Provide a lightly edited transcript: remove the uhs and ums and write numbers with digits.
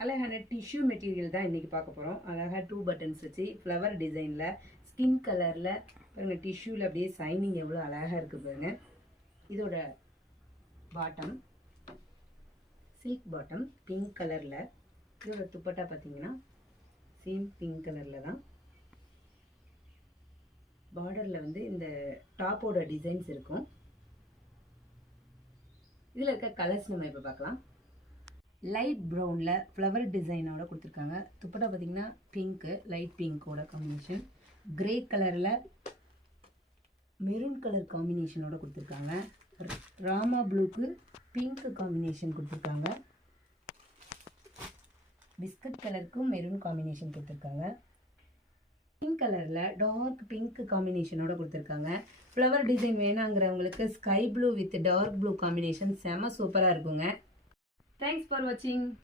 அழகான tissue material தான் இன்றைக்கி பார்க்க போகிறோம். அழகாக 2 பட்டன்ஸ் வச்சு ஃப்ளவர் டிசைனில் ஸ்கின் கலரில் பாருங்கள். டிஷ்யூவில் அப்படியே சைனிங் எவ்வளோ அழகாக இருக்குது பாருங்கள். இதோட பாட்டம் சில்க் பாட்டம் பிங்க் கலரில். இதோட துப்பட்டா பார்த்தீங்கன்னா சேம் பிங்க் கலரில் தான். பார்டரில் வந்து இந்த டாப்போட டிசைன்ஸ் இருக்கும். இதில் இருக்க கலர்ஸ் நம்ம இப்போ பார்க்கலாம். லைட் ப்ரௌனில் ஃப்ளவர் டிசைனோட கொடுத்துருக்காங்க. துப்பட்டா பார்த்தீங்கன்னா பிங்க்கு, லைட் பிங்க்கோட காம்பினேஷன். கிரே கலரில் மெரூன் கலர் காம்பினேஷனோட கொடுத்துருக்காங்க. ராமா ப்ளூக்கு பிங்க் காம்பினேஷன் கொடுத்துருக்காங்க. பிஸ்கட் கலருக்கும் மெரூன் காம்பினேஷன் கொடுத்துருக்காங்க. பிங்க் கலரில் டார்க் பிங்க் காம்பினேஷனோட கொடுத்துருக்காங்க. ஃப்ளவர் டிசைன் வேணாங்கிறவங்களுக்கு sky blue with dark blue combination செம சூப்பராக இருக்குங்க. தேங்க்ஸ் ஃபார் வாட்சிங்.